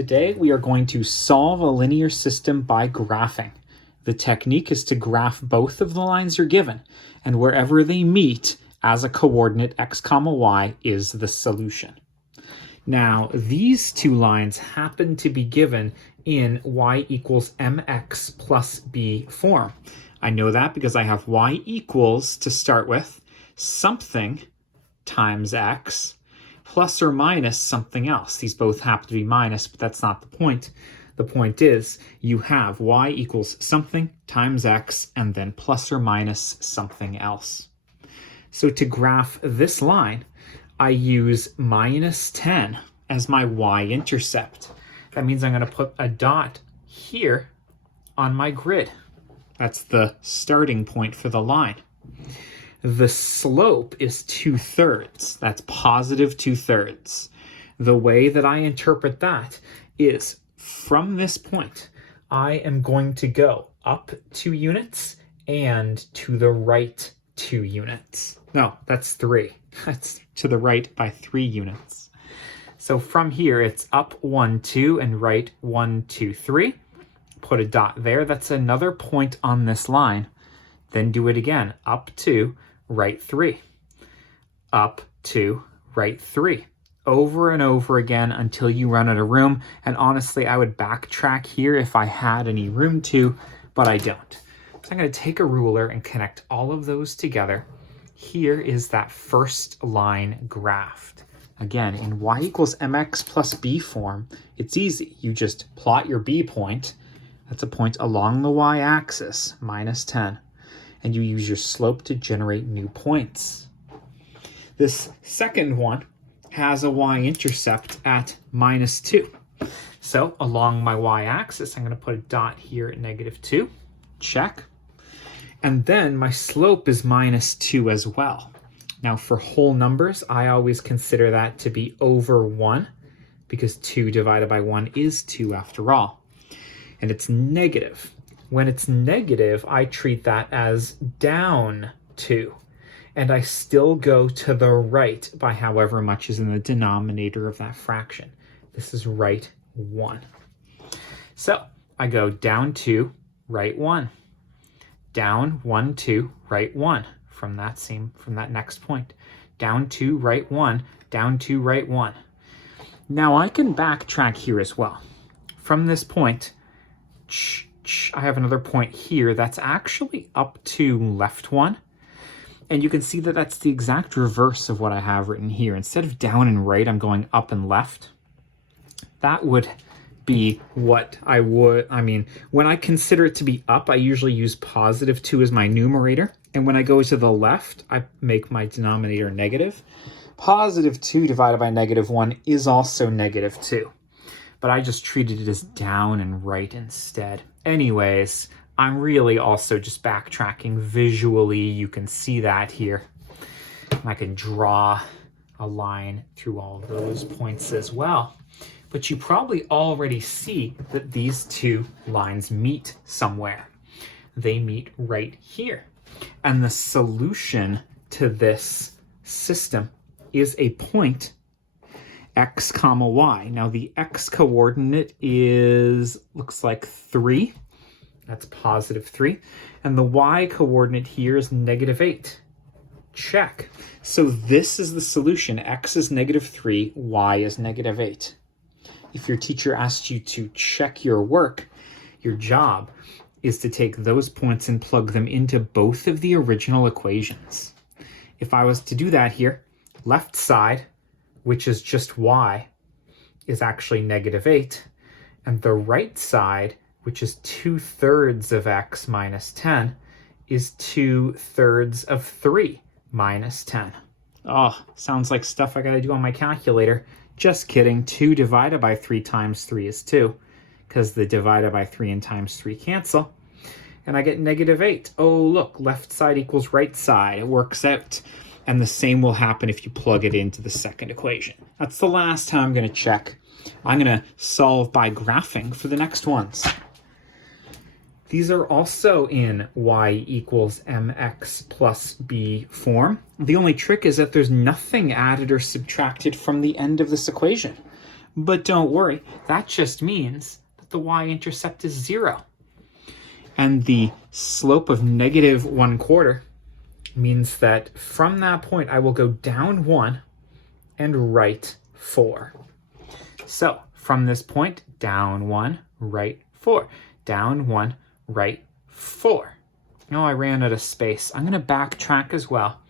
Today we are going to solve a linear system by graphing. The technique is to graph both of the lines you're given, and wherever they meet as a coordinate x, y is the solution. Now, these two lines happen to be given in y equals mx plus b form. I know that because I have y equals, to start with, something times x plus or minus something else. These both happen to be minus, but that's not the point. The point is you have y equals something times x and then plus or minus something else. So to graph this line, I use -10 as my y-intercept. That means I'm going to put a dot here on my grid. That's the starting point for the line. The slope is 2/3. That's positive 2/3. The way that I interpret that is from this point, I am going to go up 2 units and to the right 2 units. No, that's 3. That's to the right by 3 units. So from here, it's up 1, 2 and right 1, 2, 3. Put a dot there. That's another point on this line. Then do it again. Up 2, right 3. Up 2, right 3. Over and over again until you run out of room. And honestly, I would backtrack here if I had any room to, but I don't. So I'm going to take a ruler and connect all of those together. Here is that first line graphed. Again, in y equals mx plus b form, it's easy. You just plot your b point. That's a point along the y-axis, -10. And you use your slope to generate new points. This second one has a y-intercept at -2. So along my y-axis, I'm going to put a dot here at -2. Check. And then my slope is -2 as well. Now for whole numbers, I always consider that to be over 1 because 2 divided by 1 is 2 after all. And it's negative. When it's negative, I treat that as down 2. And I still go to the right by however much is in the denominator of that fraction. This is right 1. So I go down 2, right 1. Down 1, 2, right 1 from that next point. Down 2, right 1, down 2, right 1. Now I can backtrack here as well. From this point, I have another point here that's actually up to left 1. And you can see that that's the exact reverse of what I have written here. Instead of down and right, I'm going up and left. That would be what when I consider it to be up, I usually use +2 as my numerator. And when I go to the left, I make my denominator negative. +2 divided by -1 is also -2. But I just treated it as down and right instead. Anyways, I'm really also just backtracking visually. You can see that here. I can draw a line through all of those points as well. But you probably already see that these two lines meet somewhere. They meet right here. And the solution to this system is a point x, y. Now the x coordinate looks like 3. That's +3. And the y coordinate here is -8. Check. So this is the solution. X is -3, y is -8. If your teacher asked you to check your work, your job is to take those points and plug them into both of the original equations. If I was to do that here, left side, which is just y, is actually -8, and the right side, which is 2/3 of x minus 10, is 2/3 of 3 minus 10. Oh, sounds like stuff I gotta do on my calculator. Just kidding. 2 divided by 3 times 3 is 2, because the divided by 3 and times 3 cancel. And I get -8. Oh, look, left side equals right side. It works out. And the same will happen if you plug it into the second equation. That's the last time I'm going to check. I'm going to solve by graphing for the next ones. These are also in y equals mx plus b form. The only trick is that there's nothing added or subtracted from the end of this equation. But don't worry, that just means that the y-intercept is 0. And the slope of negative 1/4 means that from that point I will go down 1 and right 4. So from this point, down 1, right 4. Down 1, right 4. Oh, I ran out of space. I'm going to backtrack as well.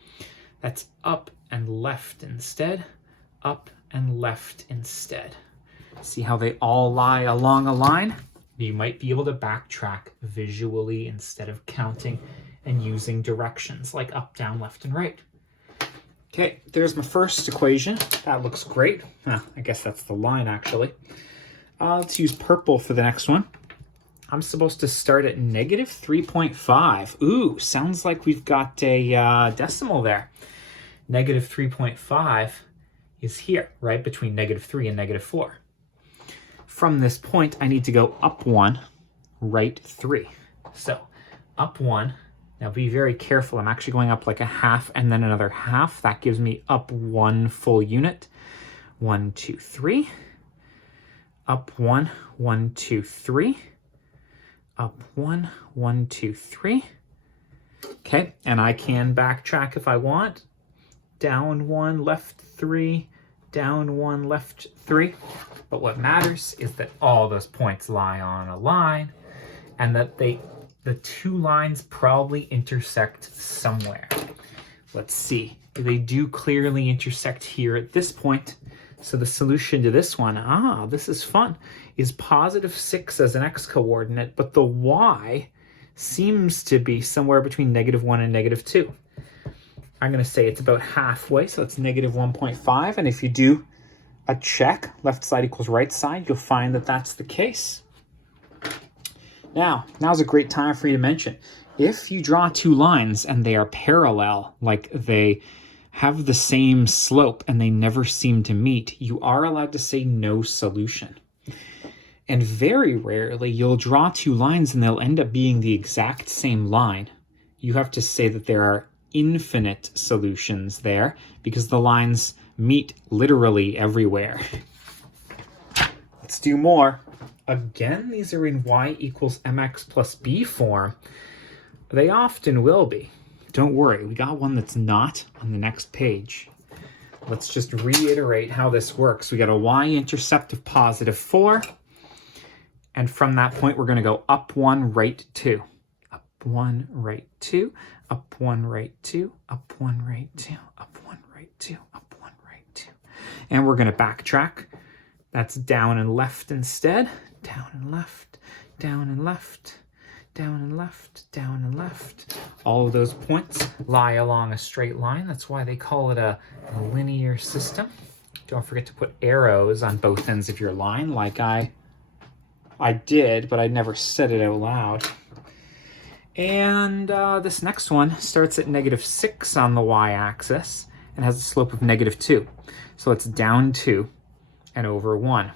That's up and left instead. Up and left instead. See how they all lie along a line? You might be able to backtrack visually instead of counting and using directions like up, down, left, and right. Okay, there's my first equation. That looks great. I guess that's the line, actually. Let's use purple for the next one. I'm supposed to start at negative 3.5. Ooh, sounds like we've got a decimal there. Negative 3.5 is here, right between negative 3 and negative 4. From this point, I need to go up 1, right 3. So up 1. Now be very careful. I'm actually going up like a half and then another half. That gives me up 1 full unit. 1, 2, 3. Up 1, 1, 2, 3. Up 1, 1, 2, 3. Okay, and I can backtrack if I want. Down 1, left 3, down 1, left 3. But what matters is that all those points lie on a line and that the two lines probably intersect somewhere. Let's see. They do clearly intersect here at this point. So the solution to this one, this is fun, is positive 6 as an x-coordinate, but the y seems to be somewhere between negative 1 and negative 2. I'm going to say it's about halfway, so it's negative 1.5. And if you do a check, left side equals right side, you'll find that that's the case. Now's a great time for you to mention, if you draw two lines and they are parallel, like they have the same slope and they never seem to meet, you are allowed to say no solution. And very rarely you'll draw two lines and they'll end up being the exact same line. You have to say that there are infinite solutions there because the lines meet literally everywhere. Let's do more. Again, these are in y equals mx plus b form. They often will be. Don't worry, we got one that's not on the next page. Let's just reiterate how this works. We got a y-intercept of positive 4. And from that point, we're going to go up 1, right 2. Up 1, right 2. Up 1, right 2. Up 1, right 2. Up 1, right 2. Up 1, right 2. And we're going to backtrack. That's down and left instead. Down and left. Down and left. Down and left, down and left. All of those points lie along a straight line. That's why they call it a linear system. Don't forget to put arrows on both ends of your line like I did, but I never said it out loud. And this next one starts at negative 6 on the y-axis and has a slope of negative 2. So it's down 2 and over 1.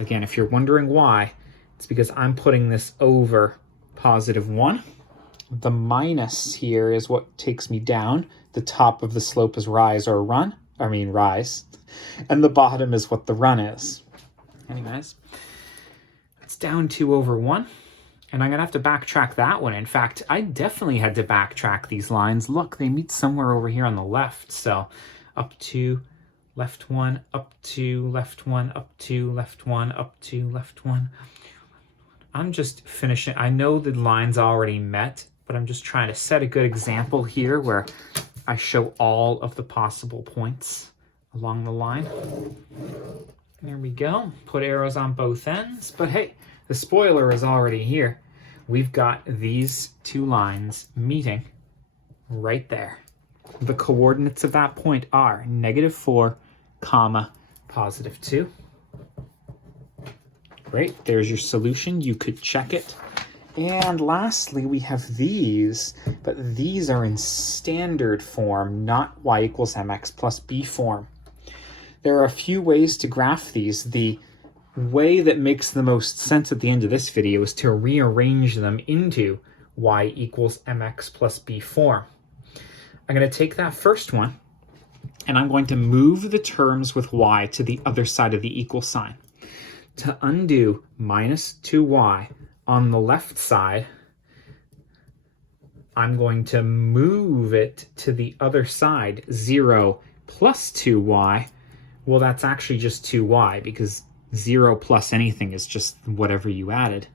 Again, if you're wondering why, it's because I'm putting this over positive 1. The minus here is what takes me down. The top of the slope is rise. And the bottom is what the run is. Anyways, it's down 2 over 1. And I'm going to have to backtrack that one. In fact, I definitely had to backtrack these lines. Look, they meet somewhere over here on the left. So up 2, left 1, up 2, left 1, up 2, left 1, up 2, left 1. I'm just finishing. I know the line's already met, but I'm just trying to set a good example here where I show all of the possible points along the line. There we go. Put arrows on both ends. But hey, the spoiler is already here. We've got these two lines meeting right there. The coordinates of that point are negative 4, comma, positive 2. Great, there's your solution. You could check it. And lastly, we have these, but these are in standard form, not y equals mx plus b form. There are a few ways to graph these. The way that makes the most sense at the end of this video is to rearrange them into y equals mx plus b form. I'm going to take that first one and I'm going to move the terms with y to the other side of the equal sign. To undo minus 2y on the left side, I'm going to move it to the other side. 0 plus 2y, well, that's actually just 2y, because 0 plus anything is just whatever you added.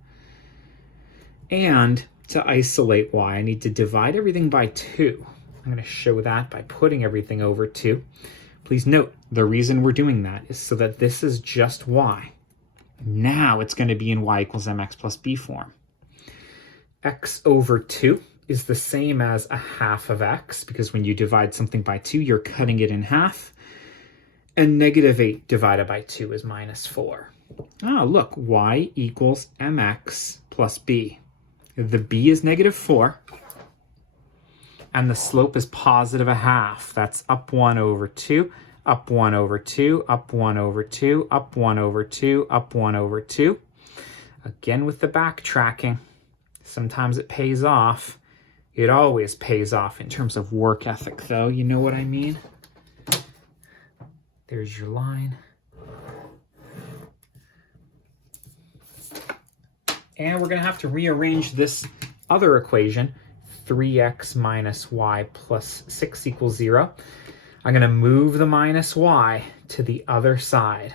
And to isolate y, I need to divide everything by 2. I'm going to show that by putting everything over 2. Please note, the reason we're doing that is so that this is just y. Now it's going to be in y equals mx plus b form. X over 2 is the same as a half of x, because when you divide something by 2, you're cutting it in half. And negative 8 divided by 2 is minus 4. Oh, look, y equals mx plus b. The b is negative 4, and the slope is positive a half. That's up 1 over 2, up 1 over 2, up 1 over 2, up 1 over 2, up 1 over 2. Again with the backtracking. Sometimes it pays off. It always pays off in terms of work ethic, though. You know what I mean? There's your line. And we're going to have to rearrange this other equation, 3x minus y plus 6 equals 0. I'm going to move the minus y to the other side.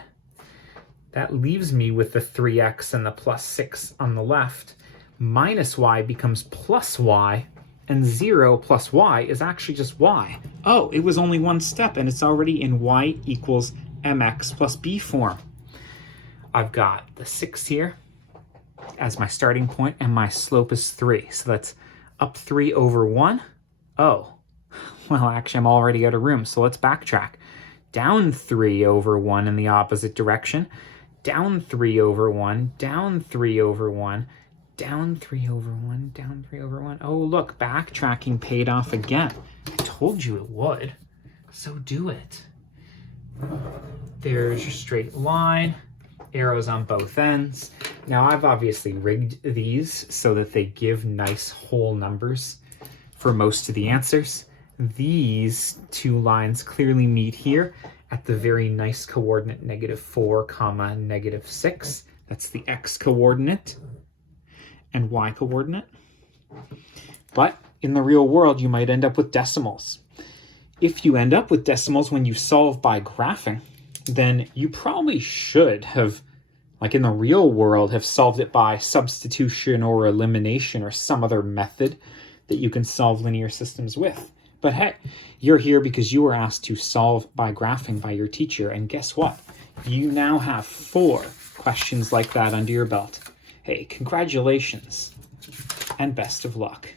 That leaves me with the 3x and the plus 6 on the left. Minus y becomes plus y, and 0 plus y is actually just y. Oh, it was only one step, and it's already in y equals mx plus b form. I've got the 6 here as my starting point, and my slope is 3. So that's up 3 over 1. Oh, well, actually, I'm already out of room, so let's backtrack. Down 3 over 1 in the opposite direction. Down 3 over 1, down 3 over 1, down 3 over 1, down 3 over 1. Oh, look, backtracking paid off again. I told you it would, so do it. There's your straight line, arrows on both ends. Now, I've obviously rigged these so that they give nice whole numbers for most of the answers. These two lines clearly meet here at the very nice coordinate -4, -6. That's the x coordinate and y coordinate. But in the real world, you might end up with decimals. If you end up with decimals when you solve by graphing, then you probably should have, like in the real world, have solved it by substitution or elimination or some other method that you can solve linear systems with. But hey, you're here because you were asked to solve by graphing by your teacher, and guess what? You now have 4 questions like that under your belt. Hey, congratulations and best of luck.